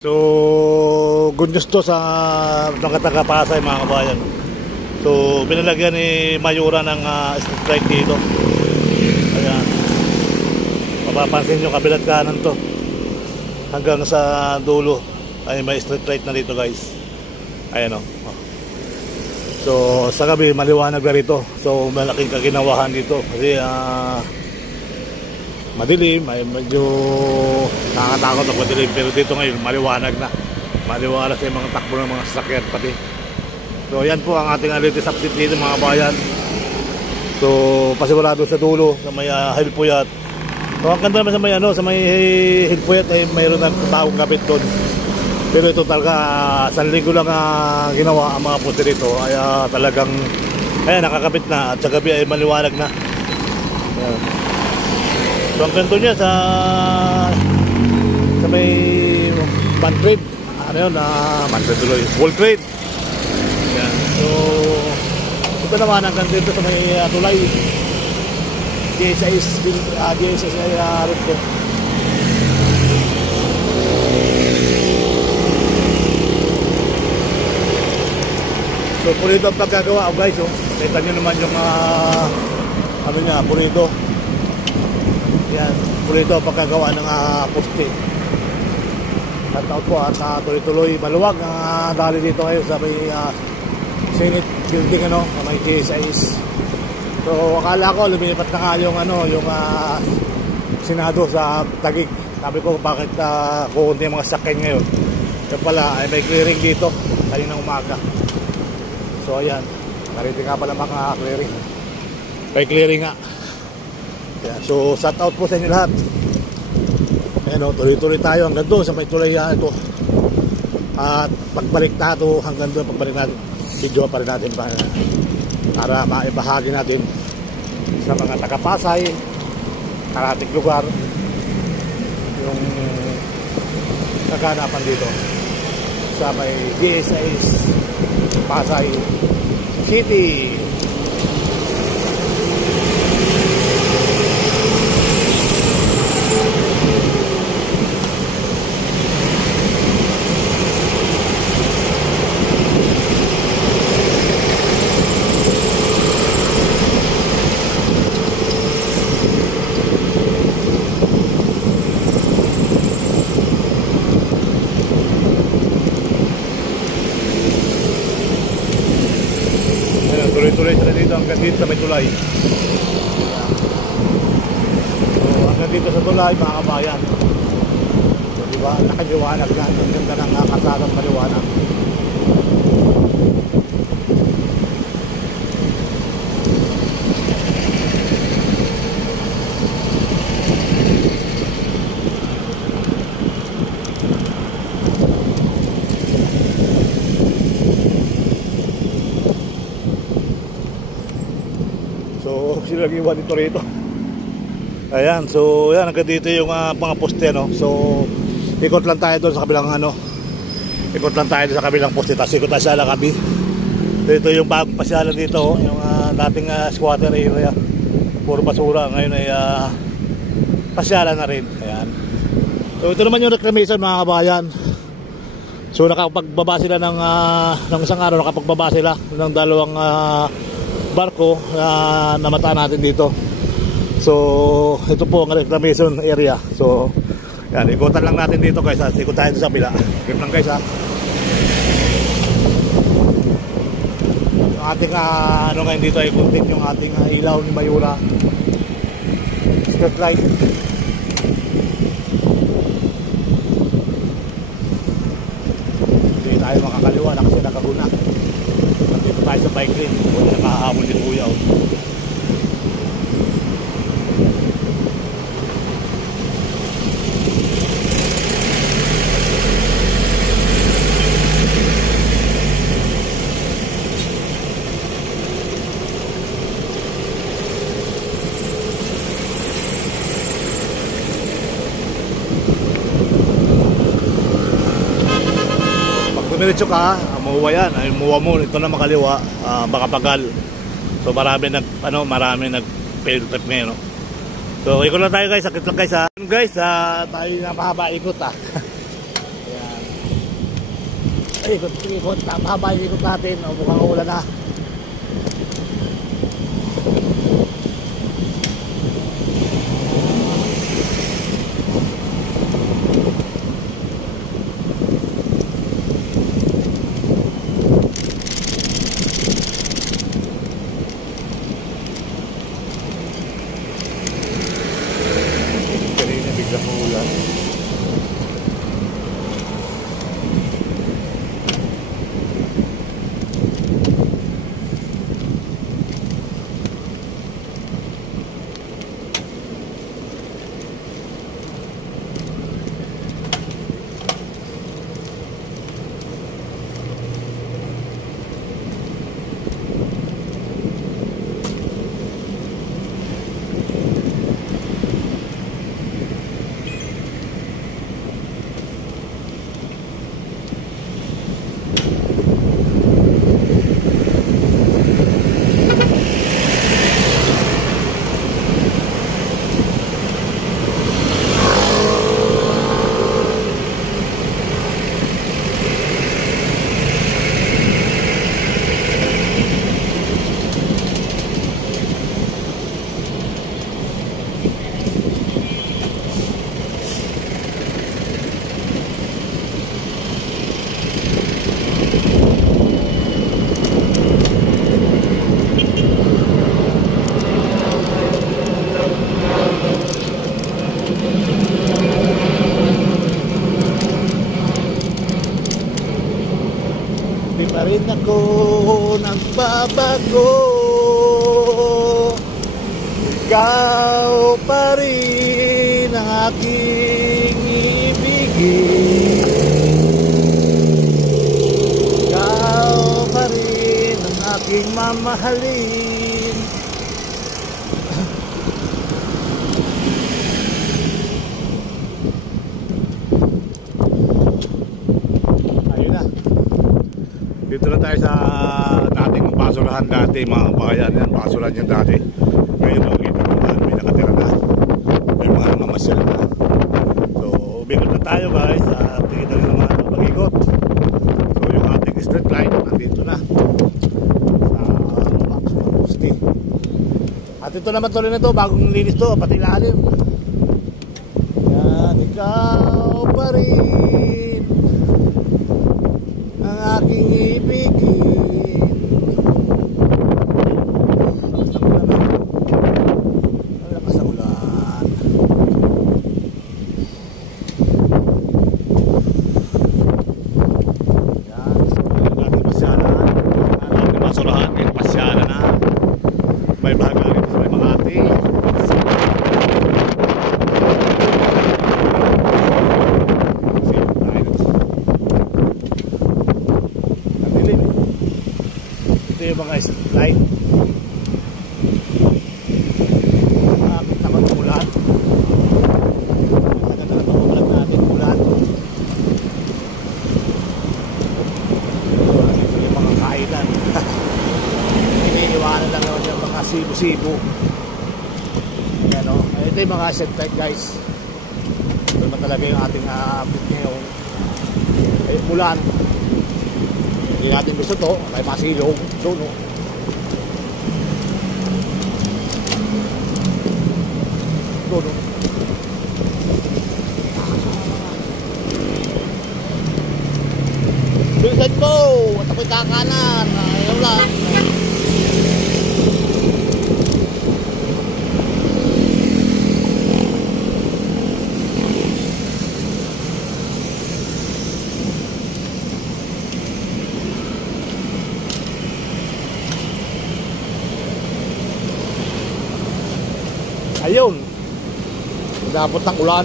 So, good news to sa mga taga-Pasay mga kabayan. So, binalagyan ni Mayura ng street light dito. Ayan. Mapapansin nyo, kabilat kanan to. Hanggang sa dulo ay may street light na dito, guys. Ayan o. So, sa gabi, maliwanag na rito. So, malaking kaginawahan dito. Kasi, madilim, ay medyo nakakatakot ang madilim, pero dito ngayon maliwanag na, maliwanag sa mga takbo ng mga sasakyan pati. So yan po ang ating latest update dito mga bayan. So pasigurado sa dulo sa may Hilpuyat. So ang ganda naman sa may sa may Hilpuyat ay mayroon ng taong kapit doon, pero ito talaga isang linggo lang ginawa ang mga poste dito, ay talagang nakakapit na, at sa gabi ay maliwanag na. Ayan. So ang ganito niya sa may Manfred, ano yun, Manfred tuloy, World Trade. Yan. So ito naman ang ganito sa may tulay GSIS ay rin ko. So pulito ang pagkagawa, guys. Kita nyo naman yung ano niya, pulito. Yan, pulito ang pagkagawa ng poste. At out po at tuloy-tuloy maluwag ang dali dito ngayon sa may Senate building, sa may GSIS. So akala ko lumilipat na nga yung yung Senado sa Taguig. Sabi ko bakit kukunti yung mga sakyan ngayon. Kaya pala ay may clearing dito kaninang umaga. So ayan, narinig nga pala mga clearing. May clearing nga. Yeah, so shout out po sa inyo lahat. Ayan, tuloy-tuloy tayo hanggang doon sa may tulay ito. At pagbalik natin hanggang doon, pagbalik natin, video pa rin natin para maibahagi natin sa mga taga-Pasay, karating lugar, yung naganapan dito sa may GSIS Pasay City. Tuloy-tuloy sila dito hanggang dito sa may tulay. So hanggang dito sa tulay mga kabayan. So diba, nakaliwanag na, ang ganda ng kasadang maliwanag. So sila nag-iwan dito rito. Ayan, so yan, hanggang dito yung mga poste, So ikot lang tayo doon sa kabilang ikot lang tayo doon sa kabilang poste, tapos ikot tayo sa Alakabi. So ito yung bagong pasyalan dito, yung dating squatter area, puro basura, ngayon ay pasyalan na rin. Ayan. So ito naman yung reclamation mga kabayan. So nakapagbaba sila ng isang araw, nakapagbaba sila ng dalawang barko na namataan natin dito. So ito po ang reclamation area. So yan, ikutan lang natin dito guys, ikot tayo sa bila. Game lang guys yung ating ngayon dito ay ikutin yung ating ilaw ni Mayura, street light. Hindi tayo makakaliwa na kasi nakaguna. Dito tayo sa bike lane, wala nakahabol din kuya. Diretso ka, muwa yan, ay muwa mo, ito na makaliwa, baka pagal. So marami nag fail trip ngayon, So ikot lang tayo guys, sakit lang guys Guys, tayo na mahaba ikot Ayan. Ikot, haba yung ikot natin. O, mukhang ulan na. Kanina biglang uulan. Di pa rin ako nagbabago, ikaw pa rin ang aking ibigin, ikaw pa rin ang aking mamahalin. Ayun na. Dito na tayo sa dating basurahan dati, mga bayan yan, basurahan yan dati. Ngayon makikita naman, may nakatira na, may mga namamasyal na. So, bigot na tayo guys, at tingin na naman ang pag-ikot. So, yung ating street light, nandito na sa poste. At ito naman tuloy na ito, bagong linis to, pati ilalim. Yan, ikaw pa rin ang aking ibigin. Ang lakas ng ulan. Yan, ang ating pasyalan. Ang ating basurahan, may pasyalan na. May bahaga rin sa may Makati. Ito yung mga light. Nakakita ko ng ulan. Tagal na ito ulan natin, ulan. Ito yung mga kainan. Iniiwanan lang naman yung mga sibo-sibo. Ayan o. Ito yung mga set light guys. Ito naman talaga yung ating update ngayon. Ay ulan. Hindi natin gusto to, may masilong doon, no? Doon, no? Bilisan mo! At ako'y kakanan. Ayaw lang. Ayun, dapat ng ulan.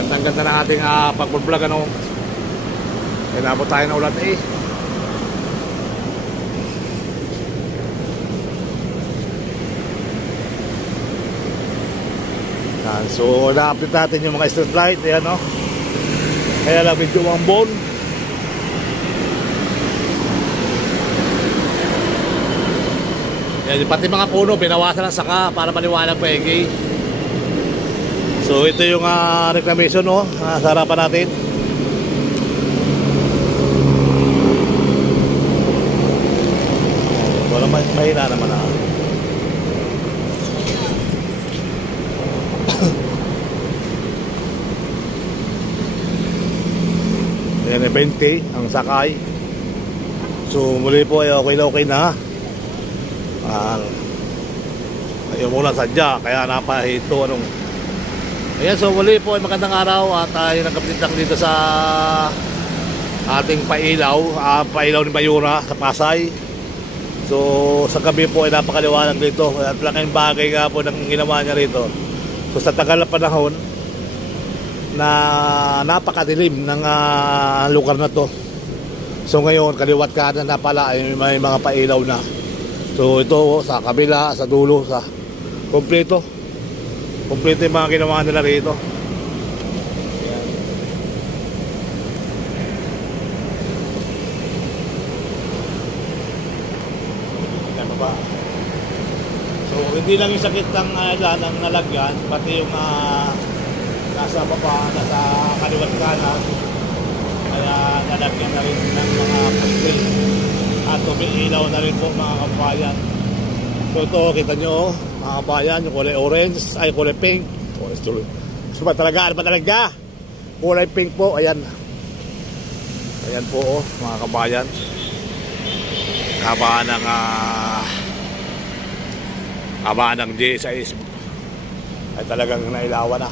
Gandang-ganda na ating pag-vlog, ano. Kaya dapat tayo ng ulan eh. Yan, so na-update natin yung mga street light. Ayan, no. Kaya lang medyo mambon. Yan, pati mga puno, binawasan ng saka para maliwanag pa EG. So ito yung reclamation, no, sa harapan natin. mahina naman na. Ayan, 20 ang sakay. So muli po ay okay na. Ayaw muna sadya, kaya napahito anong. Ayan, so muli po ay magandang araw at tayo nagkapitan dito sa ating pailaw ni Mayura sa Pasay. So sa gabi po ay napakaliwanag dito at laking bagay nga po ng ginawa niya rito. So sa tagal na panahon na napakadilim ng lugar na to. So ngayon kaliwat kanan na pala ay may mga pailaw na. So ito sa kabila, sa dulo, sa kompleto yung mga ginawa nila rito. Ayan ba? So hindi lang yung sakit ng nalagyan, pati yung nasa baba, nasa kaliwat kanan, kaya nalagyan na rin ng mga poste at umiilaw na rin po mga kabayan. So ito, kita nyo mga kabayan, yung kulay orange, ay kulay pink. So ba talaga, ano ba talaga? Kulay pink po, ayan. Ayan po mga kabayan. Kabaan ng J6 ay talagang nailawan na.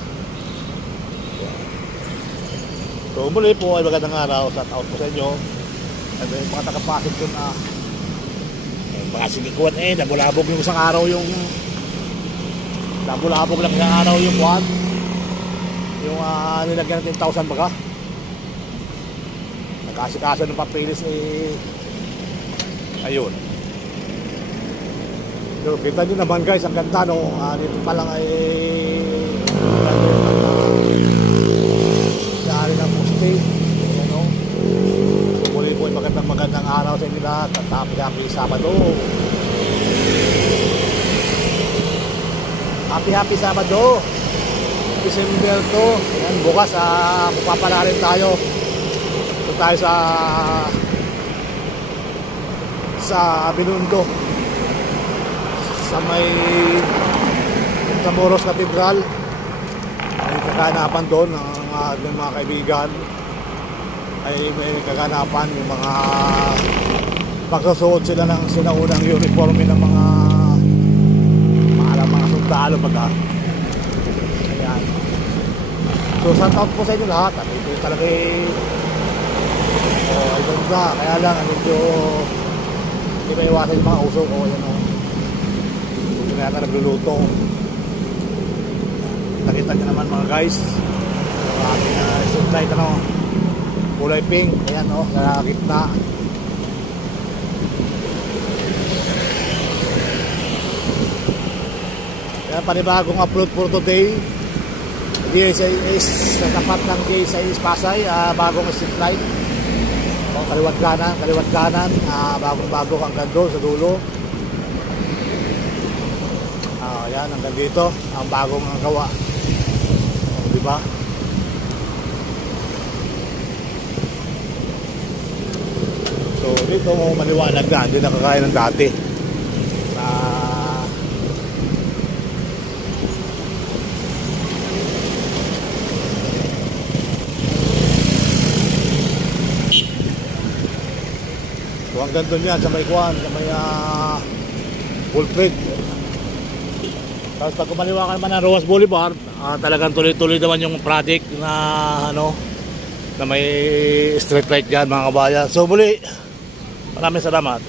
So muli po ay magandang araw, shout out po sa inyo. At yung mga tagapasok dun mga sinikuan nabulabog yung isang araw yung nabulabog lang isang araw yung buwan. Yung nilagyan natin 1,000 baga. Nagkasikaso ng papilis ayun. So kita nyo naman guys, ang ganda no. Dito pa lang ay dahil ng poste. Ano? So muli po ay magandang araw sa inyo lahat. At happy Sabado. Happy Sabado. December to. Ayan, bukas pupapala rin tayo. Ito tayo sa Binondo. Sa may Moros Cathedral. May kaganapan doon ng mga kaibigan. Ay may kaganapan yung mga magsusuot sila ng sinaunang uniforme ng mga sundalo baga. Ayan. So shout out po sa inyo lahat. Ito talaga ay ganda. Kaya lang medyo hindi ba iwasan yung mga usok yan hindi na yata nagluluto. Nakita nyo naman mga guys yung aking street light kulay pink. Ayan sa gitna. Kaya panibagong upload for today. GSIS sa tapat ng GSIS Pasay, bagong street light. Kaliwat kanan, bagong hanggang doon sa dulo. Ayan, hanggang dito ang bagong gawa. Diba? So dito maliwanag na, hindi na kagaya ng dati. So hanggang doon yan sa may Pulpit. Tapos pag kumaliwa ka naman ng Rojas Boulevard, talagang tuloy-tuloy naman yung project na na may street light dyan mga kabayan. So muli, maraming salamat.